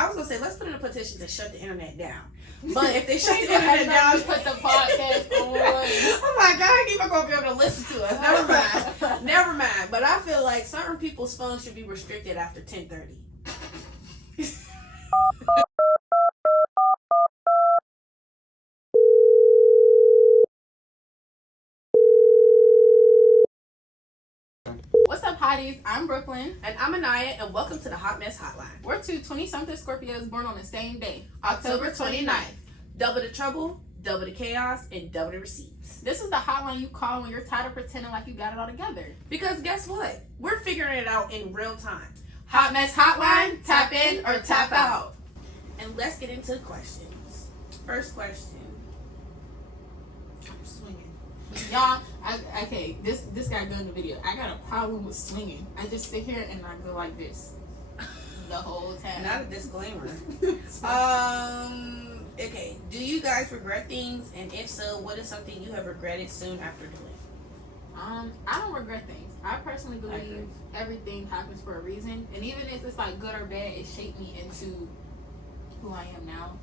I was gonna say let's put in a petition to shut the internet down. But if they shut the internet down, put the podcast on. Oh my God, I ain't even gonna be able to listen to us. Never mind. Never mind. But I feel like certain people's phones should be restricted after 10:30. What's up, hotties? I'm Brooklyn. And I'm Anaya, and welcome to the Hotmess Hotline. We're two 20-something Scorpios born on the same day, October 29th. Double the trouble, double the chaos, and double the receipts. This is the hotline you call when you're tired of pretending like you got it all together. Because guess what? We're figuring it out in real time. Hotmess Hotline, tap in or tap out. And let's get into the questions. First question. I'm swinging. Y'all, okay, this guy doing the video. I got a problem with swinging. I just sit here and I go like this the whole time. Not a disclaimer. Okay. Do you guys regret things? And if so, what is something you have regretted soon after doing? I don't regret things. I personally believe everything happens for a reason, and even if it's like good or bad, it shaped me into who I am now.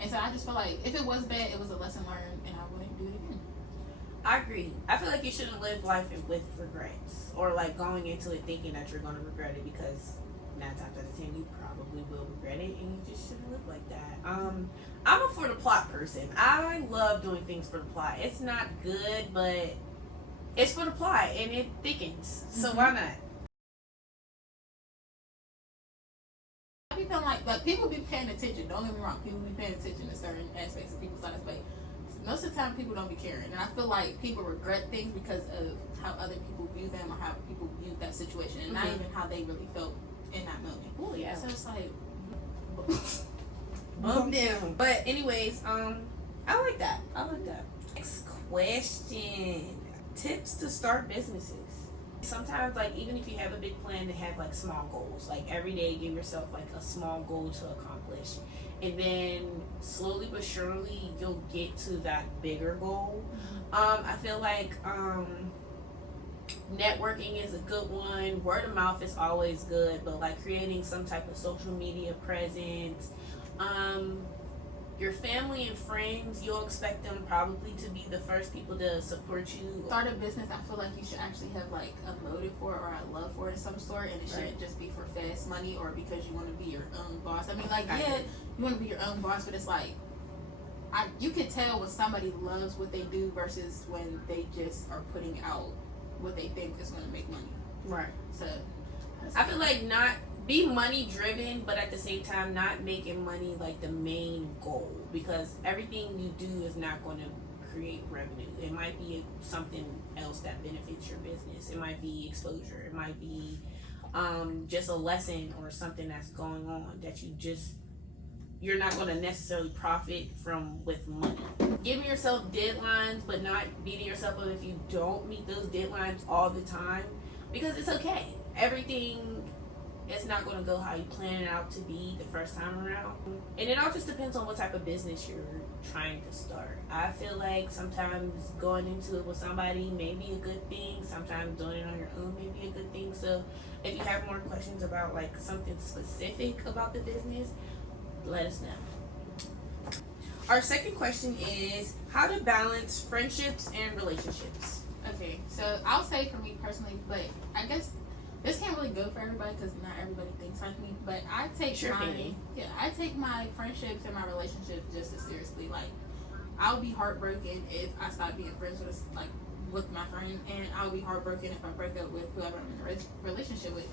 And so I just feel like if it was bad, it was a lesson learned, and I wouldn't do it again. I agree. I feel like you shouldn't live life with regrets, or like going into it thinking that you're going to regret it, because 9 times out of 10 you probably will regret it, and you just shouldn't live like that. I'm a for the plot person. I love doing things for the plot. It's not good, but it's for the plot and it thickens. So why not? I be feeling like people be paying attention. Don't get me wrong. People be paying attention to certain aspects of people's lives, but most of the time people don't be caring. And I feel like people regret things because of how other people view them or how people view that situation, and not even how they really felt in that moment. Oh yeah. So it's like bump down. But anyways, I like that. Next question. Tips to start businesses. Sometimes, like, even if you have a big plan, to have like small goals. Like every day give yourself like a small goal to accomplish, and then slowly but surely you'll get to that bigger goal. I feel like networking is a good one. Word of mouth is always good, but like creating some type of social media presence. Your family and friends, you'll expect them probably to be the first people to support you. Start a business, I feel like you should actually have like a motive for it or a love for it of some sort, and it shouldn't just be for fast money or because you want to be your own boss. I mean, like, yeah, you want to be your own boss, but it's like you can tell when somebody loves what they do versus when they just are putting out what they think is going to make money. Right. So I feel like not be money driven, but at the same time not making money like the main goal, because everything you do is not going to create revenue. It might be something else that benefits your business. It might be exposure. It might be just a lesson or something that's going on that you're not going to necessarily profit from with money. Giving yourself deadlines, but not beating yourself up if you don't meet those deadlines all the time, because it's okay. Everything is not going to go how you plan it out to be the first time around. And it all just depends on what type of business you're trying to start. I feel like sometimes going into it with somebody may be a good thing. Sometimes doing it on your own may be a good thing. So if you have more questions about like something specific about the business, let us know. Our second question is how to balance friendships and relationships. Okay, so I'll say for me personally, but I guess this can't really go for everybody because not everybody thinks like me. But I take I take my friendships and my relationships just as seriously. Like, I'll be heartbroken if I stop being friends with my friend, and I'll be heartbroken if I break up with whoever I'm in a relationship with.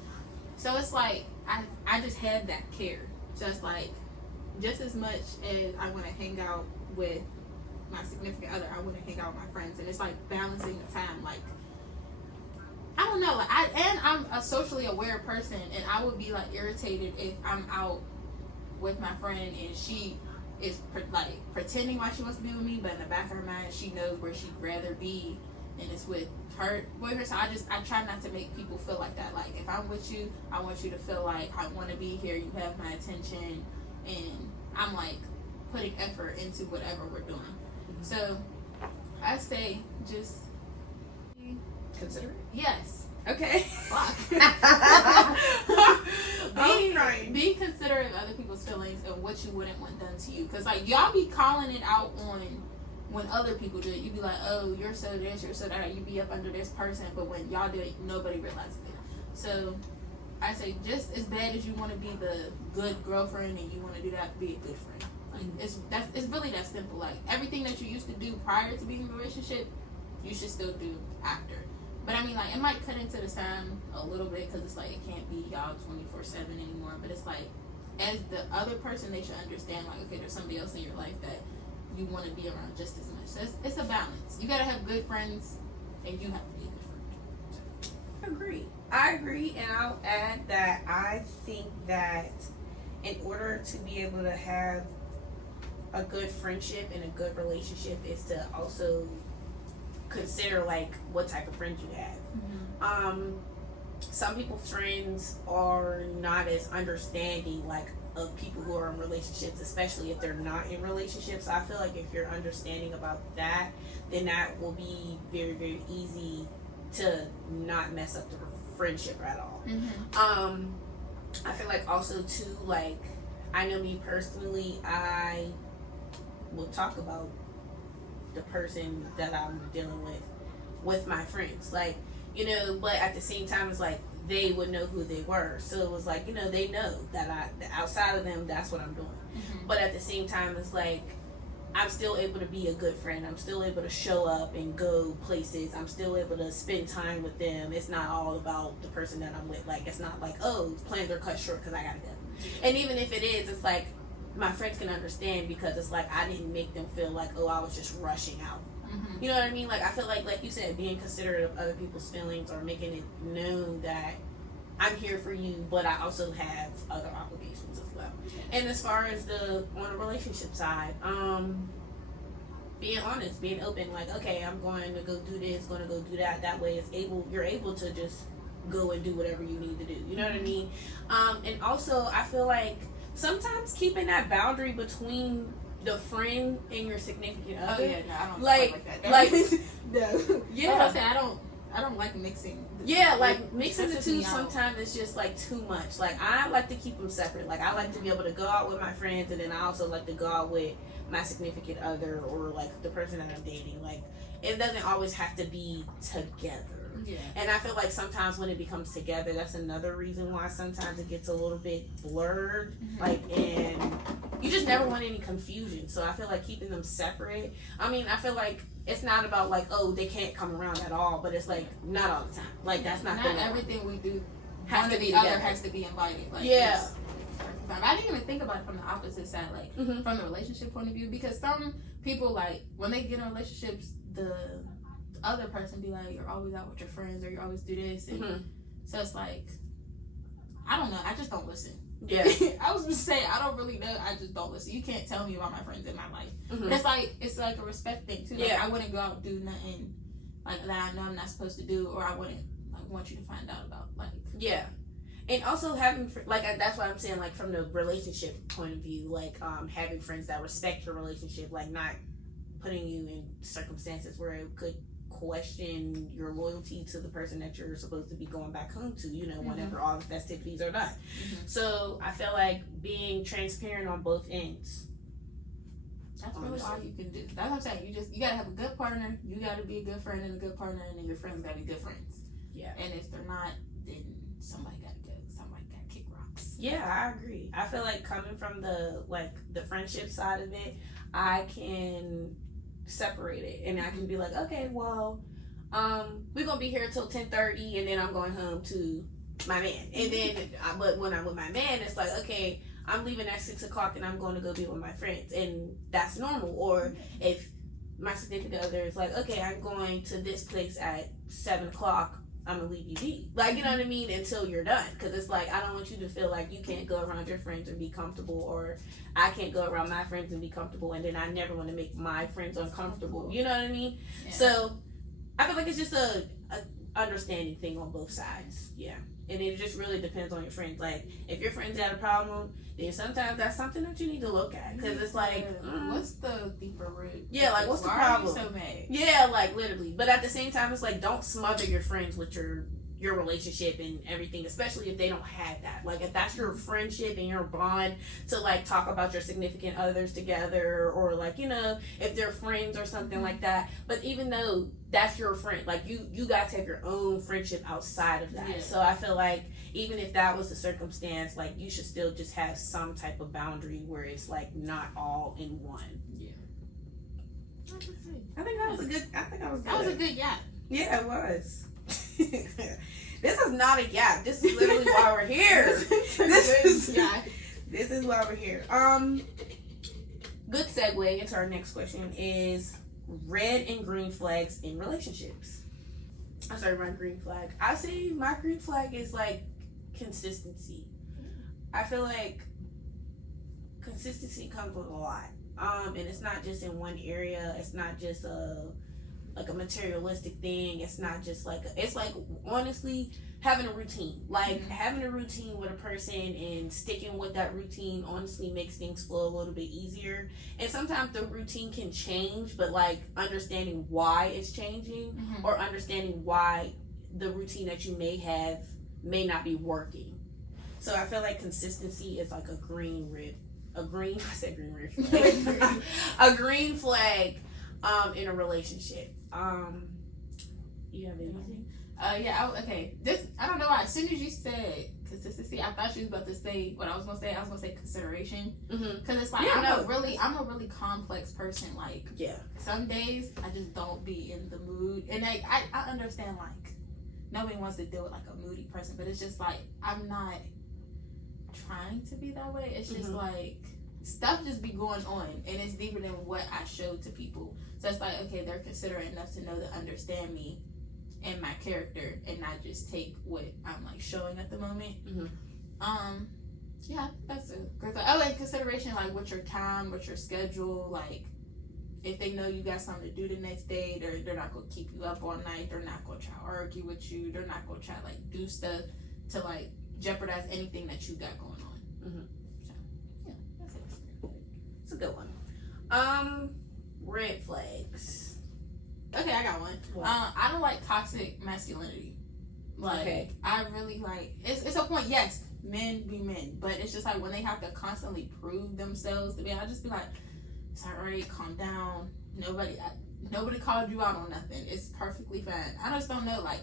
So it's like I just have that care. Just like, just as much as I want to hang out with my significant other, I want to hang out with my friends, and it's like balancing the time. Like, I don't know, like I'm a socially aware person, and I would be like irritated if I'm out with my friend and she is pretending like she wants to be with me, but in the back of her mind she knows where she'd rather be, and it's with her boyfriend. So I try not to make people feel like that. Like, if I'm with you, I want you to feel like I want to be here, you have my attention, and I'm like putting effort into whatever we're doing. So I say just consider it. Yes, Okay. Fuck. Be considerate of other people's feelings and what you wouldn't want done to you. Because, like, y'all be calling it out on when other people do it. You be like, oh, you're so this, you're so that. You be up under this person. But when y'all do it, nobody realizes it. So, I say, just as bad as you want to be the good girlfriend and you want to do that, be a good friend. Like, it's really that simple. Like, everything that you used to do prior to being in a relationship, you should still do after. But I mean, like, it might cut into the time a little bit because it's like it can't be y'all 24/7 anymore. But it's like, as the other person, they should understand, like, okay, there's somebody else in your life that you want to be around just as much. So it's a balance. You gotta have good friends, and you have to be a good friend. I agree, and I'll add that I think that in order to be able to have a good friendship and a good relationship is to also consider, like, what type of friends you have. Some people's friends are not as understanding, like, of people who are in relationships, especially if they're not in relationships. I feel like if you're understanding about that, then that will be very, very easy to not mess up the friendship at all. I feel like also too, like, I know me personally, I will talk about the person that I'm dealing with my friends, like, you know, but at the same time it's like they would know who they were, so it was like, you know, they know that outside of them, that's what I'm doing. But at the same time it's like I'm still able to be a good friend. I'm still able to show up and go places. I'm still able to spend time with them. It's not all about the person that I'm with. Like, it's not like, oh, plans are cut short because I gotta go. And even if it is, it's like my friends can understand because it's like I didn't make them feel like, oh, I was just rushing out. You know what I mean? Like, I feel like you said, being considerate of other people's feelings or making it known that I'm here for you, but I also have other obligations as well. And as far as on the relationship side, being honest, being open, like, okay, I'm going to go do this, going to go do that. That way you're able to just go and do whatever you need to do. You know what I mean? And also, I feel like sometimes keeping that boundary between the friend and your significant other. Oh yeah, no, I don't like that. Like, no. Yeah. I don't like mixing. Mixing the two sometimes it's just like too much. Like, I like to keep them separate. Like, I like to be able to go out with my friends, and then I also like to go out with my significant other or like the person that I'm dating. Like, it doesn't always have to be together. Yeah. And I feel like sometimes when it becomes together, that's another reason why sometimes it gets a little bit blurred. Like, and you just never want any confusion. So I feel like keeping them separate. I mean, I feel like it's not about like, oh, they can't come around at all, but it's like not all the time. Like, that's not everything we do has to be together. Has to be invited. Like, yeah. I didn't even think about it from the opposite side, like from the relationship point of view, because some people, like, when they get in relationships, the other person be like, you're always out with your friends, or you always do this, and so it's like, I don't know, I just don't listen. Yeah. I was just saying, I don't really know, I just don't listen. You can't tell me about my friends in my life. But it's like a respect thing too. Like, I wouldn't go out and do nothing like that I know I'm not supposed to do, or I wouldn't like want you to find out about, like. Yeah. And also having, like, that's why I'm saying, like, from the relationship point of view, like, having friends that respect your relationship, like, not putting you in circumstances where it could question your loyalty to the person that you're supposed to be going back home to, you know, whenever all the festivities are done. So I feel like being transparent on both ends. That's really all you can do. That's what I'm saying. You gotta have a good partner, you gotta be a good friend and a good partner, and then your friends gotta be good friends. Yeah. And if they're not, then somebody gotta go. Somebody gotta kick rocks. Yeah, I agree. I feel like coming from the friendship side of it, I can separate it, and I can be like, okay, well, we're gonna be here till 10:30, and then I'm going home to my man. And then, but when I'm with my man, it's like, okay, I'm leaving at 6 o'clock, and I'm going to go be with my friends, and that's normal. Or if my significant other is like, okay, I'm going to this place at 7 o'clock, I'm gonna leave you be. Like, you know what I mean? Until you're done. Because it's like, I don't want you to feel like you can't go around your friends and be comfortable, or I can't go around my friends and be comfortable, and then I never want to make my friends uncomfortable. You know what I mean? Yeah. So I feel like it's just a understanding thing on both sides. Yeah. And it just really depends on your friends. Like, if your friends had a problem, then sometimes that's something that you need to look at. Because it's like, what's the deeper root? Yeah, like, what's the problem? Why are you so mad? Yeah, like, literally. But at the same time, it's like, don't smother your friends with your your relationship and everything, especially if they don't have that. Like, if that's your friendship and your bond to, like, talk about your significant others together, or, like, you know, if they're friends or something like that. But even though that's your friend, like, you guys have your own friendship outside of that. Yeah. So I feel like even if that was the circumstance, like, you should still just have some type of boundary where it's, like, not all in one. Yeah. I think that was good. That was a good yap. Yeah, it was. This is not a gap. This is literally why we're here. This is why we're here. Good segue into our next question is red and green flags in relationships. I'm sorry, my green flag. I say my green flag is like consistency. I feel like consistency comes with a lot. And it's not just in one area. It's not just a materialistic thing. It's not just like it's like honestly having a routine. Like having a routine with a person and sticking with that routine honestly makes things flow a little bit easier. And sometimes the routine can change, but like understanding why it's changing or understanding why the routine that you may have may not be working. So I feel like consistency is like a green flag in a relationship. You have anything? Okay. I don't know why. As soon as you said consistency, I thought you was about to say what I was gonna say. I was gonna say consideration, because it's like I'm a really complex person. Like, some days I just don't be in the mood, and I understand like nobody wants to deal with like a moody person, but it's just like I'm not trying to be that way. It's just like stuff just be going on, and it's deeper than what I show to people. So it's like, okay, they're considerate enough to know to understand me and my character, and not just take what I'm like showing at the moment. That's a great thing. I like consideration, like with your time, with your schedule. Like if they know you got something to do the next day, they're not gonna keep you up all night. They're not gonna try to argue with you. They're not gonna try to like do stuff to like jeopardize anything that you got going on. So that's it. It's a good one. Red flags. Okay, I got one. I don't like toxic masculinity. Like, I really like it's a point. Yes, men be men, but it's just like when they have to constantly prove themselves to be. I just be like, it's alright, calm down. Nobody called you out on nothing. It's perfectly fine. I just don't know, like,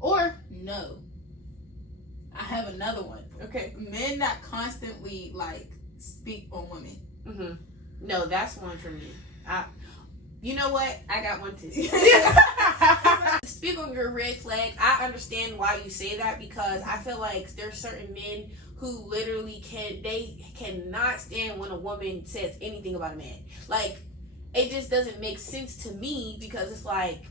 or no. I have another one. Okay, men that constantly like speak on women. No, that's one for me. You know what? I got one too. Speak on your red flag. I understand why you say that, because I feel like there's certain men who literally cannot stand when a woman says anything about a man. Like, it just doesn't make sense to me, because it's like,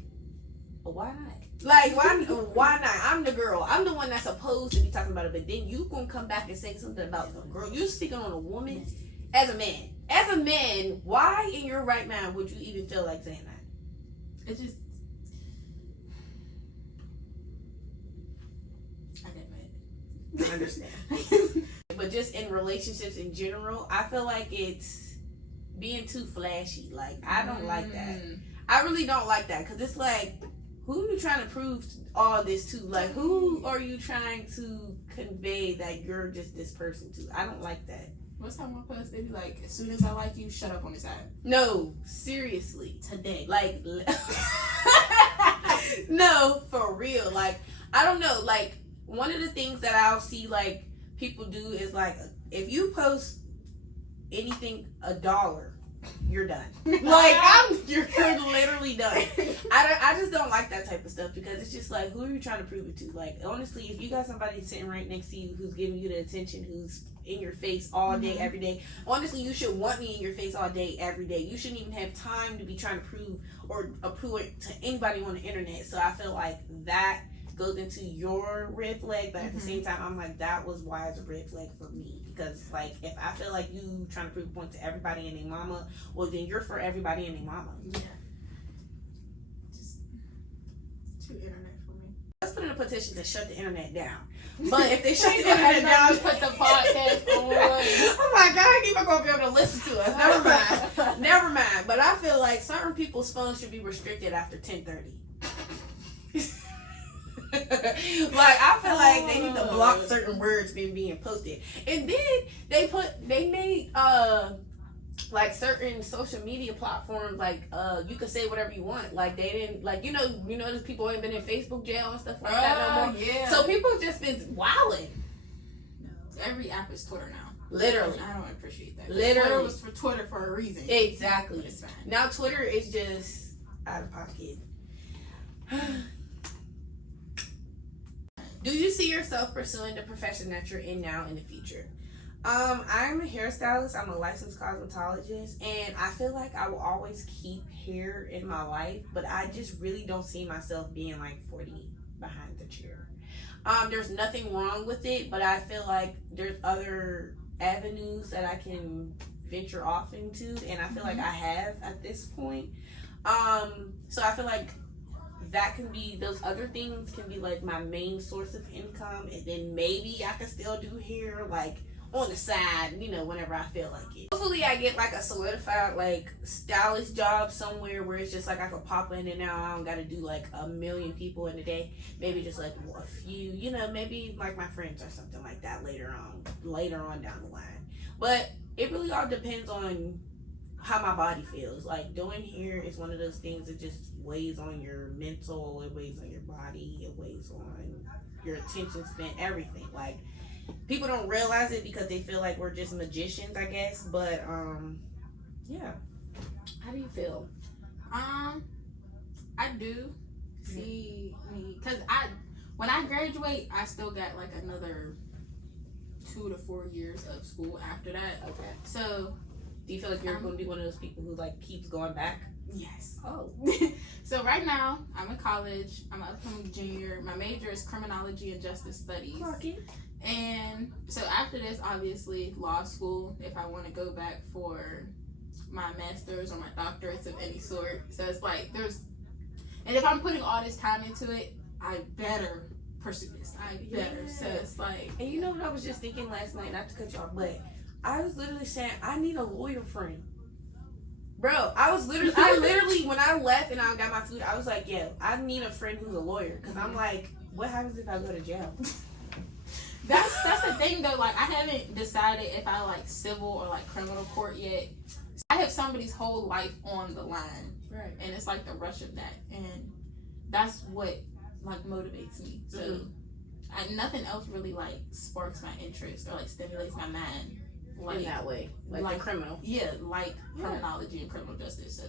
why not? Like, why not? I'm the girl. I'm the one that's supposed to be talking about it, but then you gonna come back and say something about the girl. You speaking on a woman as a man. As a man, why in your right mind would you even feel like saying that? It's just, I get mad. I understand. But just in relationships in general, I feel like it's being too flashy. Like, I don't like that. I really don't like that, because it's like, who are you trying to prove all this to? Like, who are you trying to convey that you're just this person to? I don't like that. What's that one post? They be like, as soon as I like you, shut up on this app. No, seriously. Today. Like, no, for real. Like, I don't know. Like, one of the things that I'll see, like, people do is, like, if you post anything $1, you're done. Like, you're literally done. I just don't like that type of stuff, because it's just like, who are you trying to prove it to? Like, honestly, if you got somebody sitting right next to you who's giving you the attention, who's in your face all day, every day, honestly, you should want me in your face all day, every day. You shouldn't even have time to be trying to prove or approve it to anybody on the internet. So I feel like that goes into your red flag, but at the same time, I'm like, that was why it's a red flag for me, because like, if I feel like you trying to prove a point to everybody and their mama, well, then you're for everybody and their mama. Yeah, just too internet for me. Let's put in a petition to shut the internet down. But if they shut the internet down, put the podcast on. Oh my God, I ain't even gonna be able to listen to us. Never mind. But I feel like certain people's phones should be restricted after 10:30. Like, I feel like they need to block certain words being posted. And then they made like certain social media platforms, like you could say whatever you want. Like they didn't, like, there's people ain't been in Facebook jail and stuff like that no more. Yeah. So people just been wilding. No, every app is Twitter now. Literally. I don't appreciate that. Literally. Twitter was for Twitter for a reason. Exactly. But it's fine. Now Twitter is just out of pocket. Do you see yourself pursuing the profession that you're in now in the future? I'm a hairstylist. I'm a licensed cosmetologist, and I feel like I will always keep hair in my life, but I just really don't see myself being like 40 behind the chair. There's nothing wrong with it, but I feel like there's other avenues that I can venture off into, and I feel like I have at this point. So I feel like that can be, those other things can be like my main source of income, and then maybe I can still do hair like on the side, whenever I feel like it. Hopefully I get like a solidified like stylist job somewhere where it's just like I can pop in and out. I don't gotta do like a million people in a day. Maybe just like a few, maybe like my friends or something like that later on down the line. But it really all depends on how my body feels. Like doing hair is one of those things that just weighs on your mental, it weighs on your body, it weighs on your attention span, everything. Like people don't realize it because they feel like we're just magicians, I guess. But yeah. How do you feel? I do see me, because when I graduate, I still got like another 2 to 4 years of school after that. Okay. So do you feel like you're going to be one of those people who like keeps going back? Yes. Oh. So right now, I'm in college. I'm an upcoming junior. My major is criminology and justice studies. Okay. And so after this, obviously, law school, if I want to go back for my master's or my doctorates of any sort. So it's like and if I'm putting all this time into it, I better pursue this. I better. Yeah. So it's like. And you know what I was just thinking last night, not to cut you off, but I was literally saying, I need a lawyer friend. Bro, I literally, when I left and I got my food, I was like, yeah, I need a friend who's a lawyer. Because I'm like, what happens if I go to jail? That's the thing, though. Like, I haven't decided if I like civil or like criminal court yet. I have somebody's whole life on the line. Right. And it's like the rush of that. And that's what like motivates me. So nothing else really like sparks my interest or like stimulates my mind. Like, in that way, like the criminal. Yeah, like criminology and criminal justice. So,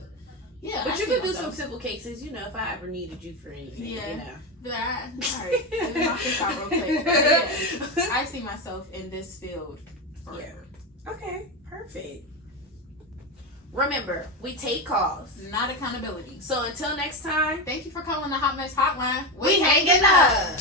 yeah. But you could do some civil cases, if I ever needed you for anything. Yeah. But alright, let me knock this out real quick. Yeah, I see myself in this field forever. Yeah. Okay, perfect. Remember, we take calls, not accountability. So until next time, thank you for calling the Hotmess Hotline. We hanging up.